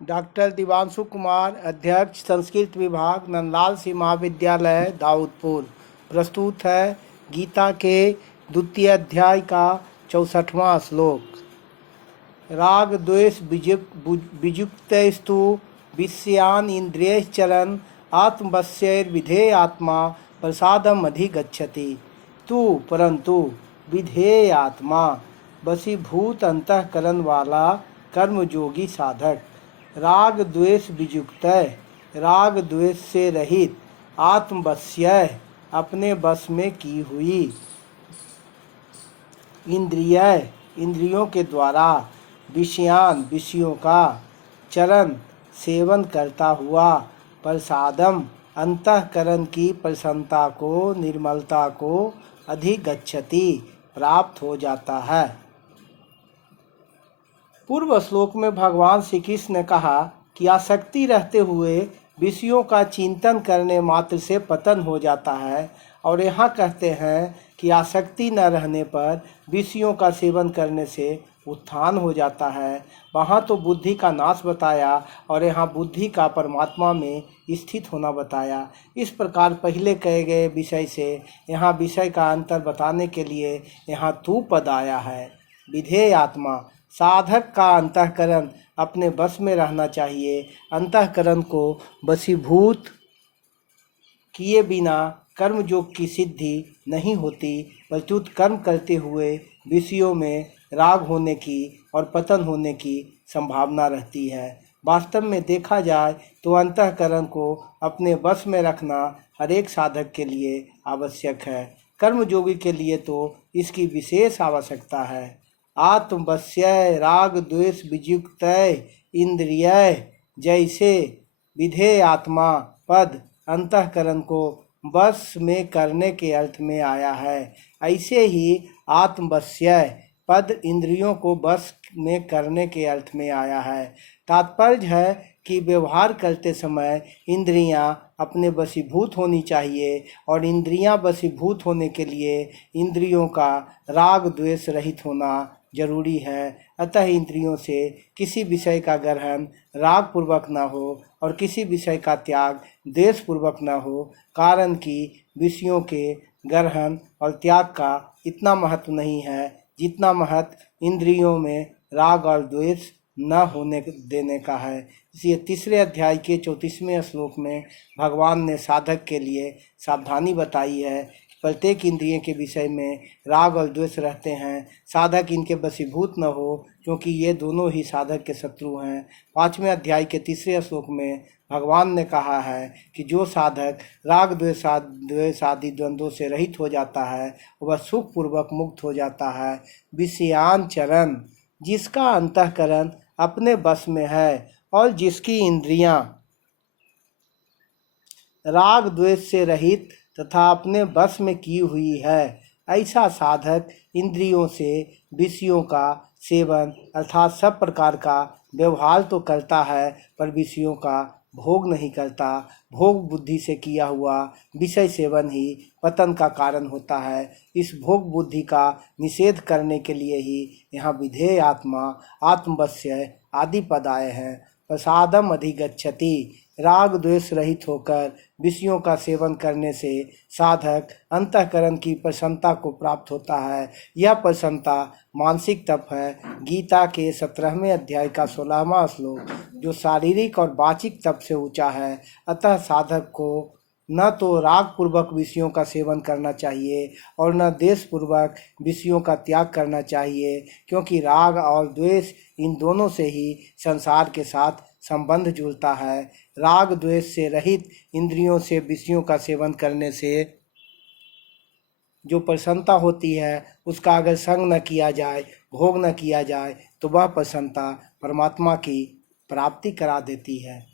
Doctor Divanshu Kumar, अध्यक्ष संस्कृत विभाग, नंदलाल सिंह महाविद्यालय, दाऊदपुर। प्रस्तुत है गीता के द्वितीय अध्याय का 64वां श्लोक। राग द्वेष विजुक्तस्तु विषयान इंद्रियश्चरन् आत्मवश्यैर्विधेय आत्मा प्रसादम अधिगच्छति। तू परंतु विधेय आत्मा वशीभूत अंतःकरण वाला कर्मयोगी साधक राग द्वेष वियुक्त, राग द्वेष से रहित, आत्मवश्य अपने वश में की हुई इंद्रियों के द्वारा विषयान विषयों का चरण सेवन करता हुआ प्रसादम अंतःकरण की प्रसन्नता को, निर्मलता को अधिगच्छति प्राप्त हो जाता है। पूर्व श्लोक में भगवान श्री कृष्ण ने कहा कि आसक्ति रहते हुए विषयों का चिंतन करने मात्र से पतन हो जाता है, और यहाँ कहते हैं कि आसक्ति न रहने पर विषयों का सेवन करने से उत्थान हो जाता है। वहाँ तो बुद्धि का नाश बताया और यहाँ बुद्धि का परमात्मा में स्थित होना बताया। इस प्रकार पहले कहे गए विषय से यहाँ विषय का अंतर बताने के लिए यहाँ तू पद आया है। विधेय आत्मा, साधक का अंतःकरण अपने वश में रहना चाहिए। अंतःकरण को वशीभूत किए बिना कर्मयोग की सिद्धि नहीं होती, प्रत्युत कर्म करते हुए विषयों में राग होने की और पतन होने की संभावना रहती है। वास्तव में देखा जाए तो अंतःकरण को अपने वश में रखना हर एक साधक के लिए आवश्यक है। कर्मयोगी के लिए तो इसकी विशेष आवश्यकता है। आत्मवश्य राग द्वेष वियुक्त इंद्रिय जैसे विधेय आत्मा पद अंतःकरण को वश में करने के अर्थ में आया है, ऐसे ही आत्मवश्य पद इंद्रियों को वश में करने के अर्थ में आया है। तात्पर्य है कि व्यवहार करते समय इंद्रियां अपने वशीभूत होनी चाहिए, और इंद्रियां वशीभूत होने के लिए इंद्रियों का राग द्वेष रहित होना जरूरी है। अतः इंद्रियों से किसी विषय का ग्रहण राग पूर्वक न हो और किसी विषय का त्याग द्वेष पूर्वक न हो, कारण कि विषयों के ग्रहण और त्याग का इतना महत्व नहीं है जितना महत्व इंद्रियों में राग और द्वेष न होने देने का है। इसलिए तीसरे अध्याय के 34वें श्लोक में भगवान ने साधक के लिए सावधानी बताई है। प्रत्येक इंद्रिय के विषय में राग और द्वेष रहते हैं, साधक इनके वशीभूत न हो, क्योंकि ये दोनों ही साधक के शत्रु हैं। 5वें अध्याय के 3 श्लोक में भगवान ने कहा है कि जो साधक राग द्वेष आदि द्वंद्वों से रहित हो जाता है वह सुखपूर्वक मुक्त हो जाता है। विषयान चरण, जिसका अंतःकरण अपने बस में है और जिसकी इंद्रियां राग द्वेष से रहित तथा अपने बस में की हुई है, ऐसा साधक इंद्रियों से विषयों का सेवन अर्थात सब प्रकार का व्यवहार तो करता है, पर विषयों का भोग नहीं करता। भोग बुद्धि से किया हुआ विषय सेवन ही पतन का कारण होता है। इस भोग बुद्धि का निषेध करने के लिए ही यहाँ विधेय आत्मा, आत्मवश्य आदि पद आए हैं। प्रसादम अधिगच्छति, राग द्वेष रहित होकर विषयों का सेवन करने से साधक अंतःकरण की प्रसन्नता को प्राप्त होता है। यह प्रसन्नता मानसिक तप है। गीता के 17वें अध्याय का 16वां श्लोक, जो शारीरिक और वाचिक तप से ऊंचा है। अतः साधक को न तो राग पूर्वक विषयों का सेवन करना चाहिए और न द्वेष पूर्वक विषयों का त्याग करना चाहिए, क्योंकि राग और द्वेष इन दोनों से ही संसार के साथ संबंध जुड़ता है। राग द्वेष से रहित इंद्रियों से विषयों का सेवन करने से जो प्रसन्नता होती है, उसका अगर संग न किया जाए, भोग न किया जाए, तो वह प्रसन्नता परमात्मा की प्राप्ति करा देती है।